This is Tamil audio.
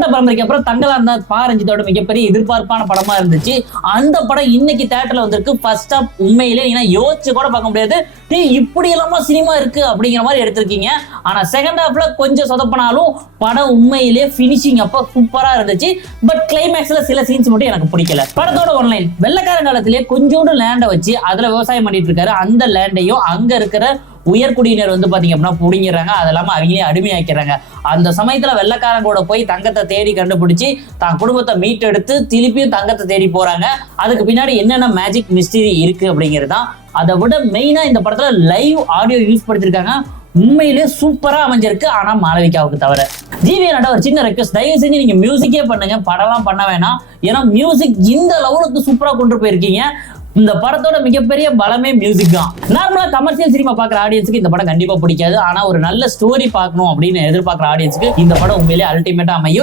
பட்டப்பட்ட பரம்பரைக்கு அப்புறம் தங்கலா இருந்தா பாரஞ்சித்தோட மிகப்பெரிய எதிர்பார்ப்பான படமா இருந்துச்சு. அந்த படம் இன்னைக்கு தியேட்டர்ல வந்திருக்கு. ஃபர்ஸ்ட் ஆஃப் உண்மையிலே யோசிச்சு கூட பார்க்க முடியாது, இப்படி எல்லாமா சினிமா இருக்கு அப்படிங்கிற மாதிரி எடுத்திருக்கீங்க. ஆனா செகண்ட் ஹாஃப்ல கொஞ்சம் சொதப்பினாலும் படம் உண்மையிலே பினிஷிங் அப்ப சூப்பரா இருந்துச்சு. பட் கிளைமேக்ஸ்ல சில சீன்ஸ் மட்டும் எனக்கு பிடிக்கல. படத்தோட ஒன்லைன், வெள்ளக்காரன் காலத்திலே கொஞ்சோண்டு லேண்டை வச்சு அதுல விவசாயம் பண்ணிட்டு இருக்காரு. அந்த லேண்டையும் அங்க இருக்கிற உயர்குடியினர் பாத்தீங்க அப்படின்னா புடிங்கிறாங்க. அது இல்லாம அவங்களே அடிமையாக்கிறாங்க. அந்த சமயத்துல வெள்ளக்காரன் கூட போய் தங்கத்தை தேடி கண்டுபிடிச்சு தான் குடும்பத்தை மீட்டெடுத்து திருப்பியும் தங்கத்தை தேடி போறாங்க. அதுக்கு பின்னாடி என்னென்ன மேஜிக் மிஸ்டரி இருக்கு அப்படிங்கிறது தான். அதை விட மெயினா இந்த படத்துல லைவ் ஆடியோ யூஸ் படுத்திருக்காங்க. உண்மையிலே சூப்பரா அமைஞ்சிருக்கு. ஆனா மாளவிகாவுக்கு தவிர ஜிவியனோட ஒரு சின்ன ரெக்வஸ்ட், தயவு செஞ்சு நீங்க மியூசிக்கே பண்ணுங்க, படம்லாம் பண்ண வேணாம். ஏன்னா மியூசிக் இந்த லெவலுக்கு சூப்பரா கொண்டு போயிருக்கீங்க. இந்த படத்தோட மிகப்பெரிய பலமே மியூசிக் தான். நார்மலா கமர்ஷியல் சினிமா பாக்குற ஆடியன்ஸுக்கு இந்த படம் கண்டிப்பா பிடிக்காது. ஆனா ஒரு நல்ல ஸ்டோரி பார்க்கணும் அப்படின்னு எதிர்பார்க்குற ஆடியன்ஸுக்கு இந்த படம் உண்மையிலே அல்டிமேட்டா அமையும்.